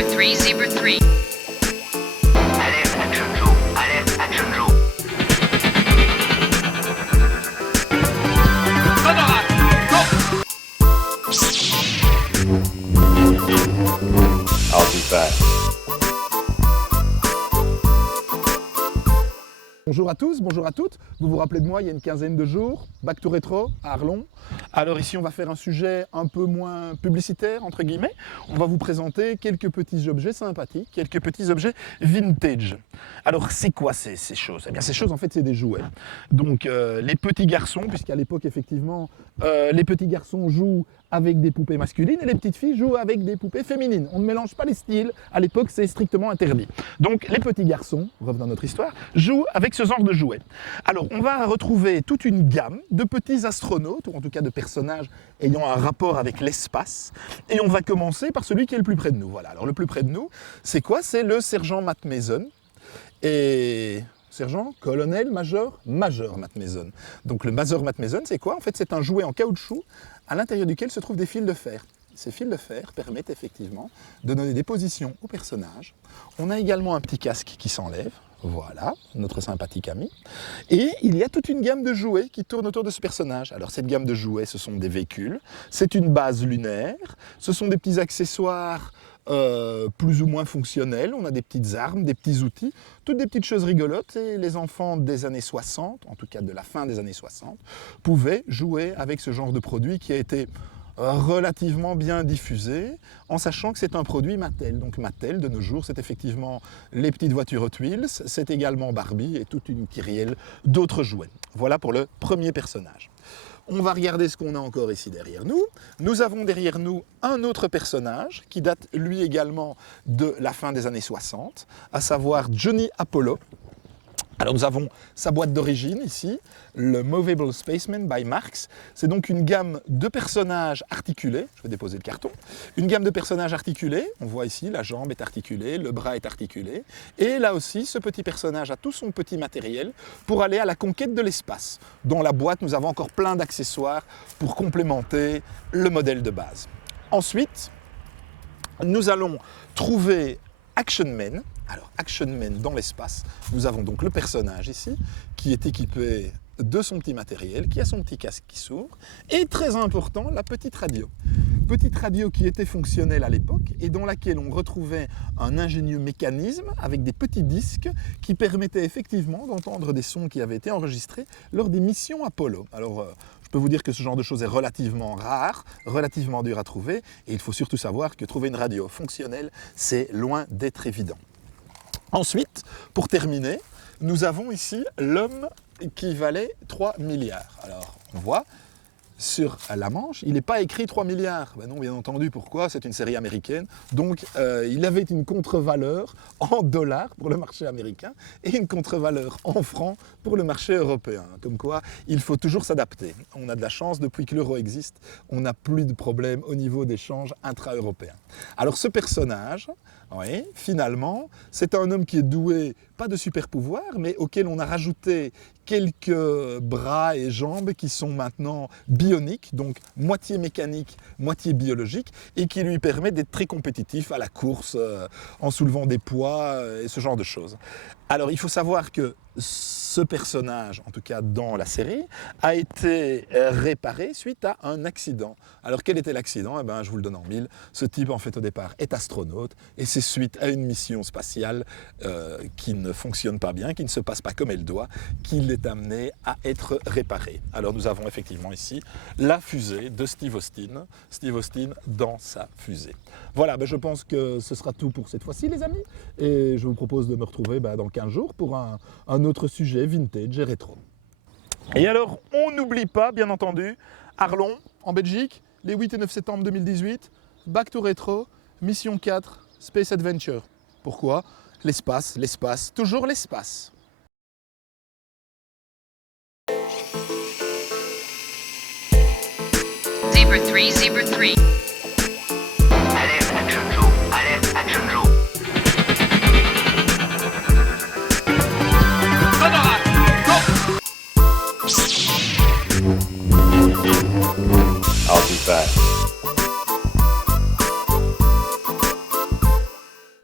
Zebra 3, Zebra 3. Alerte Action Joe. Alerte Action Joe. I'll be back. Bonjour à tous, bonjour à toutes. Vous vous rappelez de moi il y a une quinzaine de jours, Back to Retro à Arlon. Alors ici on va faire un sujet un peu moins publicitaire entre guillemets. On va vous présenter quelques petits objets sympathiques, quelques petits objets vintage. Alors c'est quoi ces choses? Eh bien ces choses en fait c'est des jouets. Donc les petits garçons, puisqu'à l'époque effectivement les petits garçons jouent avec des poupées masculines et les petites filles jouent avec des poupées féminines. On ne mélange pas les styles, à l'époque c'est strictement interdit. Donc les petits garçons, revenons à notre histoire, jouent avec ce genre de jouets. Alors on va retrouver toute une gamme de petits astronautes, ou en tout cas de personnages ayant un rapport avec l'espace, et on va commencer par celui qui est le plus près de nous. Voilà. Alors le plus près de nous, c'est quoi? C'est le sergent Matt Mason. Et sergent, colonel, major Matt Mason. Donc le major Matt Mason, c'est quoi? En fait, c'est un jouet en caoutchouc à l'intérieur duquel se trouvent des fils de fer. Ces fils de fer permettent effectivement de donner des positions aux personnages. On a également un petit casque qui s'enlève. Voilà, notre sympathique ami. Et il y a toute une gamme de jouets qui tourne autour de ce personnage. Alors cette gamme de jouets, ce sont des véhicules, c'est une base lunaire, ce sont des petits accessoires plus ou moins fonctionnels, on a des petites armes, des petits outils, toutes des petites choses rigolotes, et les enfants des années 60, en tout cas de la fin des années 60, pouvaient jouer avec ce genre de produit qui a été relativement bien diffusé, en sachant que c'est un produit Mattel. Donc Mattel, de nos jours, c'est effectivement les petites voitures Hot Wheels, c'est également Barbie et toute une kyrielle d'autres jouets. Voilà pour le premier personnage. On va regarder ce qu'on a encore ici derrière nous. Nous avons derrière nous un autre personnage qui date lui également de la fin des années 60, à savoir Johnny Apollo. Alors nous avons sa boîte d'origine ici, le Movable Spaceman by Marx. C'est donc une gamme de personnages articulés, je vais déposer le carton, une gamme de personnages articulés, on voit ici la jambe est articulée, le bras est articulé, et là aussi ce petit personnage a tout son petit matériel pour aller à la conquête de l'espace. Dans la boîte nous avons encore plein d'accessoires pour complémenter le modèle de base. Ensuite, nous allons trouver Action Man. Alors, Action Man dans l'espace, nous avons donc le personnage ici, qui est équipé de son petit matériel, qui a son petit casque qui s'ouvre, et très important, la petite radio. Petite radio qui était fonctionnelle à l'époque, et dans laquelle on retrouvait un ingénieux mécanisme avec des petits disques qui permettaient effectivement d'entendre des sons qui avaient été enregistrés lors des missions Apollo. Alors, je peux vous dire que ce genre de choses est relativement rare, relativement dur à trouver, et il faut surtout savoir que trouver une radio fonctionnelle, c'est loin d'être évident. Ensuite, pour terminer, nous avons ici l'homme qui valait 3 milliards. Alors, on voit sur la manche, il n'est pas écrit 3 milliards. Ben non, bien entendu, pourquoi? C'est une série américaine. Donc, il avait une contre-valeur en dollars pour le marché américain et une contre-valeur en francs pour le marché européen. Comme quoi, il faut toujours s'adapter. On a de la chance, depuis que l'euro existe, on n'a plus de problème au niveau d'échanges intra-européens. Alors, ce personnage, oui, finalement, c'est un homme qui est doué, pas de super pouvoir, mais auquel on a rajouté quelques bras et jambes qui sont maintenant bioniques, donc moitié mécanique, moitié biologique, et qui lui permet d'être très compétitif à la course, en soulevant des poids et ce genre de choses. Alors il faut savoir que ce personnage, en tout cas dans la série, a été réparé suite à un accident. Alors quel était l'accident? Eh ben, je vous le donne en mille. Ce type en fait au départ est astronaute et c'est suite à une mission spatiale qui ne fonctionne pas bien, qui ne se passe pas comme elle doit, qu'il est amené à être réparé. Alors nous avons effectivement ici la fusée de Steve Austin dans sa fusée. Voilà, ben, je pense que ce sera tout pour cette fois-ci les amis, et je vous propose de me retrouver dans 15 jours pour un autre sujet vintage et rétro. Et alors, on n'oublie pas, bien entendu, Arlon, en Belgique, les 8 et 9 septembre 2018, Back to Retro, Mission 4, Space Adventure. Pourquoi? L'espace, l'espace, toujours l'espace. Zebra 3, Zebra 3.